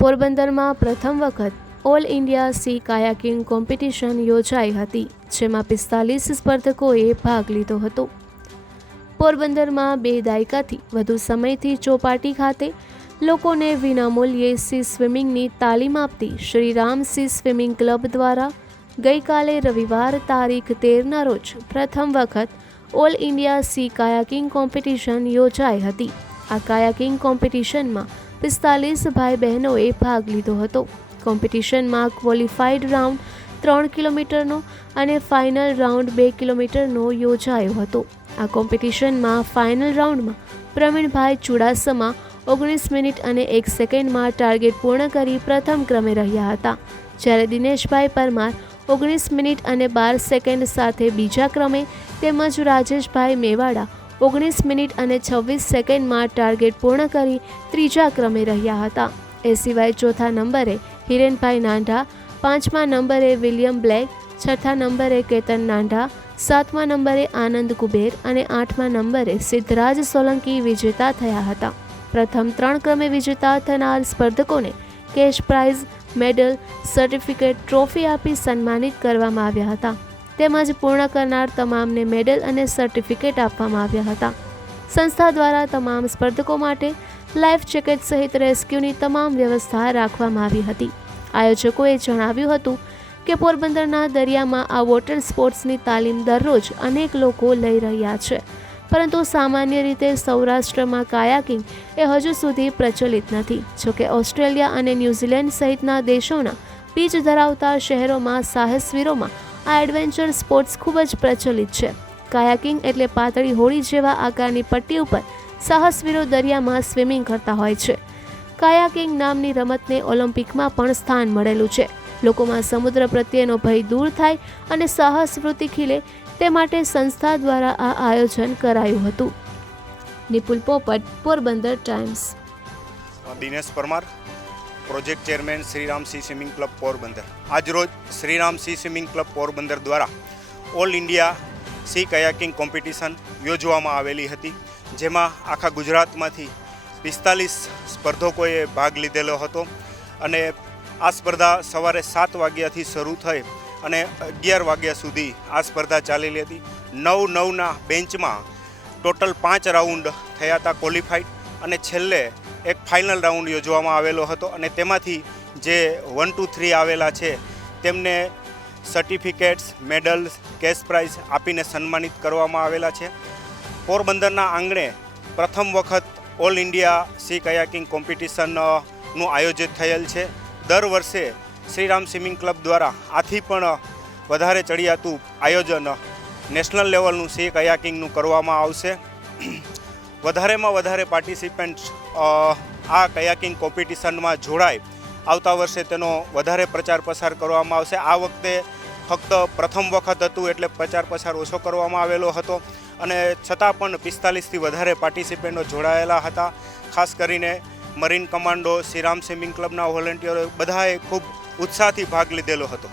પોરબંદરમાં પ્રથમ વખત all India sea kayaking competition યોજાઈ હતી, જેમાં પિસ્તાલીસ સ્પર્ધકોએ ભાગ લીધો હતો. પોરબંદરમાં બે દાયકાથી વધુ સમયથી ચોપાટી ખાતે લોકોને વિનામૂલ્યે સી સ્વિમિંગની તાલીમ આપતી શ્રીરામ સી સ્વિમિંગ ક્લબ દ્વારા ગઈકાલે રવિવાર તારીખ તેરના રોજ પ્રથમ વખત all India sea kayaking competition યોજાઈ હતી. આ કાયાકિંગ કોમ્પિટિશનમાં પિસ્તાલીસ ભાઈ બહેનોએ ભાગ લીધો હતો. કોમ્પિટિશનમાં ક્વોલિફાઈડ રાઉન્ડ ત્રણ કિલોમીટરનો અને ફાઇનલ રાઉન્ડ બે કિલોમીટરનો યોજાયો હતો. આ કોમ્પિટિશનમાં ફાઇનલ રાઉન્ડમાં પ્રવીણભાઈ ચુડાસમા ઓગણીસ મિનિટ અને એક સેકન્ડમાં ટાર્ગેટ પૂર્ણ કરી પ્રથમ ક્રમે રહ્યા હતા. જ્યારે દિનેશભાઈ પરમાર ઓગણીસ મિનિટ અને બાર સેકન્ડ સાથે બીજા ક્રમે તેમજ રાજેશભાઈ મેવાડા ઓગણીસ મિનિટ અને છવ્વીસ સેકન્ડમાં ટાર્ગેટ પૂર્ણ કરી ત્રીજા ક્રમે રહ્યા હતા. એ સિવાય ચોથા નંબરે હિરેનભાઈ નાંઢા, પાંચમા નંબરે વિલિયમ બ્લેક, છઠ્ઠા નંબરે કેતન નાંઢા, સાતમા નંબરે આનંદ કુબેર અને આઠમા નંબરે સિદ્ધરાજ સોલંકી વિજેતા થયા હતા. પ્રથમ ત્રણ ક્રમે વિજેતા થનાર સ્પર્ધકોને cash prize, medal, certificate, trophy આપી સન્માનિત કરવામાં આવ્યા હતા. તેમજ પૂર્ણ કરનાર તમામને મેડલ અને સર્ટિફિકેટ આપવામાં આવ્યા હતા. સંસ્થા દ્વારા તમામ સ્પર્ધકો માટે લાઈફ જેકેટ સહિત રેસ્ક્યુની તમામ વ્યવસ્થા રાખવામાં આવી હતી. આયોજકોએ જણાવ્યું હતું કે પોરબંદરના દરિયામાં આ વોટર સ્પોર્ટ્સની તાલીમ દરરોજ અનેક લોકો લઈ રહ્યા છે. પરંતુ સામાન્ય રીતે સૌરાષ્ટ્રમાં કાયાકિંગ એ હજુ સુધી પ્રચલિત નથી. જોકે ઓસ્ટ્રેલિયા અને ન્યૂઝીલેન્ડ સહિતના દેશોના બીચ ધરાવતા શહેરોમાં સાહસવીરોમાં આ એડવેન્ચર સ્પોર્ટ્સ ખૂબ જ પ્રચલિત છે. કાયાકિંગ એટલે પાતળી હોળી જેવા આકારની પટ્ટી ઉપર સાહસવીરો દરિયામાં સ્વિમિંગ કરતા હોય છે. કાયાકિંગ નામની રમતને ઓલિમ્પિકમાં પણ સ્થાન મળેલું છે. લોકોમાં સમુદ્ર પ્રત્યેનો ભય દૂર થાય અને સાહસ વૃત્તિ ખીલે તે માટે સંસ્થા દ્વારા આ આયોજન કરાયું હતું. Nipul Popat, Porbandar Times. Dinesh Parmar. Project chairman Shriram Sea Swimming Club Porbandar. આજરોજ Shriram Sea Swimming Club Porbandar દ્વારા all India sea kayaking competition યોજવામાં આવેલી હતી, જેમાં આખા ગુજરાતમાંથી પિસ્તાલીસ સ્પર્ધકોએ ભાગ લીધેલો હતો અને આ સ્પર્ધા સવારે સાત વાગ્યાથી શરૂ થઈ અને અગિયાર વાગ્યા સુધી આ સ્પર્ધા ચાલેલી હતી. નવ નવના બેન્ચમાં ટોટલ પાંચ રાઉન્ડ થયા હતા ક્વોલિફાઈડ અને છેલ્લે એક ફાઇનલ રાઉન્ડ યોજવામાં આવેલો હતો અને તેમાંથી જે વન ટુ થ્રી આવેલા છે, તેમને સર્ટિફિકેટ્સ મેડલ્સ કેશ પ્રાઇઝ આપીને સન્માનિત કરવામાં આવેલા છે. પોરબંદરના આંગણે પ્રથમ વખત ઓલ ઇન્ડિયા સી કયાકિંગ કોમ્પિટિશનનું આયોજિત થયેલ છે. દર વર્ષે શ્રીરામ સ્વિમિંગ ક્લબ દ્વારા આથી પણ વધારે ચડિયાતું આયોજન નેશનલ લેવલનું સી કયાકિંગનું કરવામાં આવશે. વધારેમાં વધારે પાર્ટિસિપન્ટ આ કયાકિંગ કોમ્પિટિશનમાં જોડાય. આવતા વર્ષે તેનો વધારે પ્રચાર પ્રસાર કરવામાં આવશે. આ વખતે ફક્ત પ્રથમ વખત હતું એટલે પ્રચાર પ્રસાર ઓછો કરવામાં આવેલો હતો અને છતાં પણ પિસ્તાલીસથી વધારે પાર્ટિસિપન્ટો જોડાયેલા હતા. ખાસ કરીને મરીન કમાન્ડો શ્રીરામ સ્વિમિંગ ક્લબના વોલેન્ટિયરો બધાએ ખૂબ ઉત્સાહથી ભાગ લીધેલો હતો.